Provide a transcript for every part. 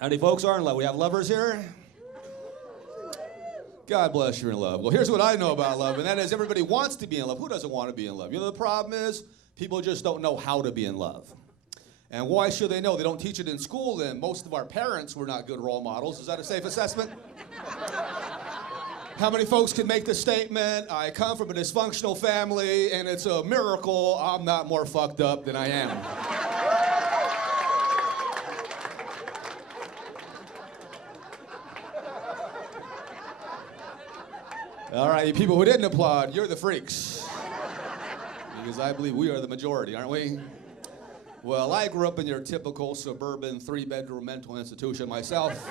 How many folks are in love? We have lovers here? God bless you're in love. Well, here's what I know about love, and that is everybody wants to be in love. Who doesn't want to be in love? You know, the problem is people just don't know how to be in love. And why should they know? They don't teach it in school, and most of our parents were not good role models. Is that a safe assessment? How many folks can make the statement, I come from a dysfunctional family, and it's a miracle I'm not more fucked up than I am? All right, you people who didn't applaud, you're the freaks. Because I believe we are the majority, aren't we? Well, I grew up in your typical suburban 3-bedroom mental institution myself.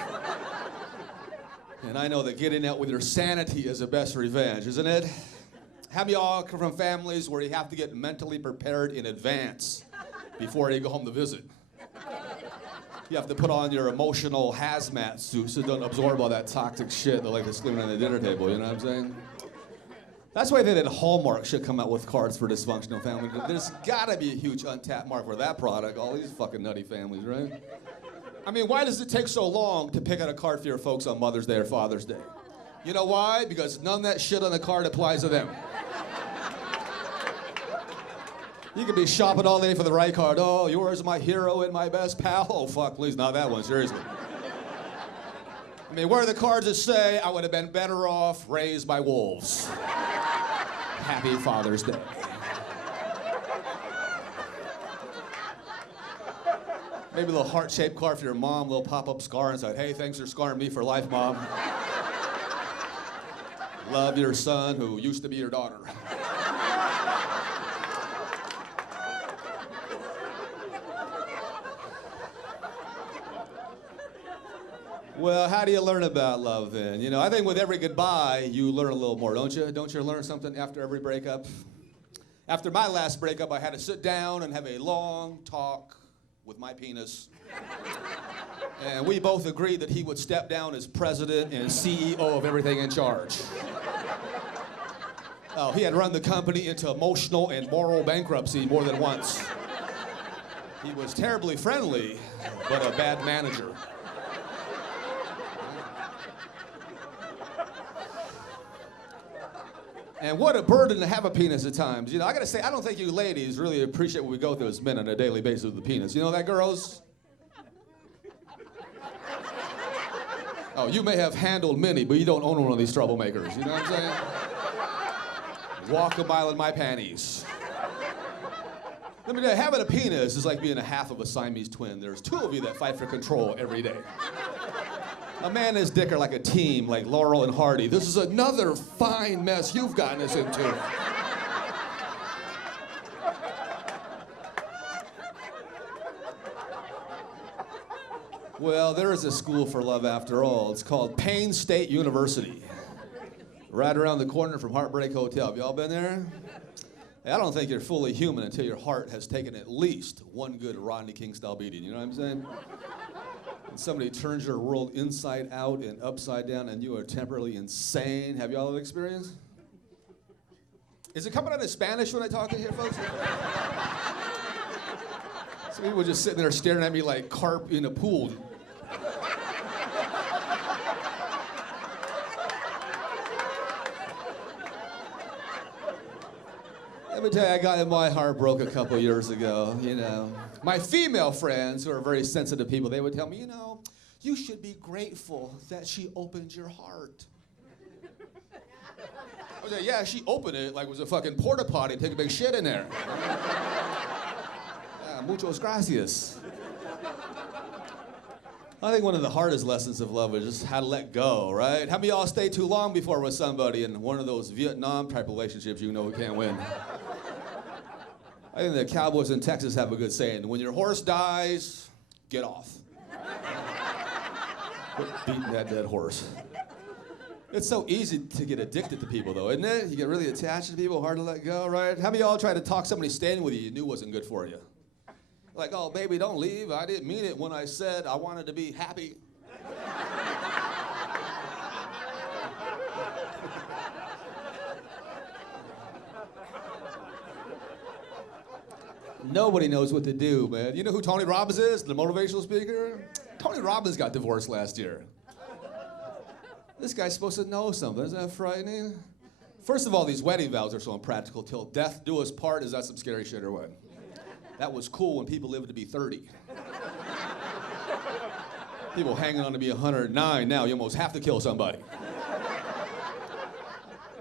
And I know that getting out with your sanity is the best revenge, isn't it? How many of y'all come from families where you have to get mentally prepared in advance before you go home to visit? You have to put on your emotional hazmat suit so it doesn't absorb all that toxic shit that like to sleep on the dinner table, you know what I'm saying? That's why they did Hallmark should come out with cards for dysfunctional families. There's gotta be a huge untapped market for that product, all these fucking nutty families, right? I mean, why does it take so long to pick out a card for your folks on Mother's Day or Father's Day? You know why? Because none of that shit on the card applies to them. You could be shopping all day for the right card. Oh, yours, my hero and my best pal. Oh, fuck, please, not that one, seriously. I mean, where are the cards that say, I would have been better off raised by wolves? Happy Father's Day. Maybe a little heart-shaped card for your mom, a little pop-up scar inside. Hey, thanks for scarring me for life, Mom. Love your son who used to be your daughter. Well, how do you learn about love then? You know, I think with every goodbye, you learn a little more, don't you? Don't you learn something after every breakup? After my last breakup, I had to sit down and have a long talk with my penis. And we both agreed that he would step down as president and CEO of everything in charge. Oh, he had run the company into emotional and moral bankruptcy more than once. He was terribly friendly, but a bad manager. And what a burden to have a penis at times. You know, I gotta say, I don't think you ladies really appreciate what we go through as men on a daily basis with the penis. You know that, girls? Oh, you may have handled many, but you don't own one of these troublemakers. You know what I'm saying? Walk a mile in my panties. Let me tell you, having a penis is like being a half of a Siamese twin. There's two of you that fight for control every day. A man and his dick are like a team, like Laurel and Hardy. This is another fine mess you've gotten us into. Well, there is a school for love after all. It's called Payne State University. Right around the corner from Heartbreak Hotel. Have y'all been there? I don't think you're fully human until your heart has taken at least one good Rodney King-style beating. You know what I'm saying? And somebody turns your world inside out and upside down and you are temporarily insane. Have y'all had experience? Is it coming out in Spanish when I talk to here, folks? Some people just sitting there staring at me like carp in a pool. Let me tell you, I got my heart broke a couple years ago, you know. My female friends, who are very sensitive people, they would tell me, you know, you should be grateful that she opened your heart. I was like, yeah, she opened it like it was a fucking porta potty, take a big shit in there. Muchos gracias. I think one of the hardest lessons of love is just how to let go, right? How many of y'all stay too long before with somebody in one of those Vietnam type relationships you know we can't win? I think the cowboys in Texas have a good saying, when your horse dies, get off. Quit beating that dead horse. It's so easy to get addicted to people though, isn't it? You get really attached to people, hard to let go, right? How many of y'all try to talk somebody staying with you knew wasn't good for you? Like, oh, baby, don't leave. I didn't mean it when I said I wanted to be happy. Nobody knows what to do, man. You know who Tony Robbins is, the motivational speaker? Tony Robbins got divorced last year. This guy's supposed to know something. Isn't that frightening? First of all, these wedding vows are so impractical. Till death do us part. Is that some scary shit or what? That was cool when people lived to be 30. People hanging on to be 109 now. You almost have to kill somebody.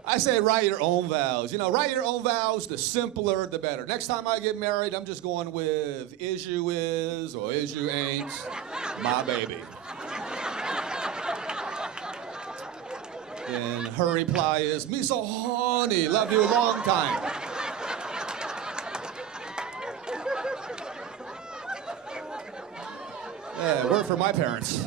I say write your own vows. You know, write your own vows. The simpler, the better. Next time I get married, I'm just going with is you is or is you ain't my baby. And her reply is, me so horny, love you a long time. Yeah, it worked for my parents.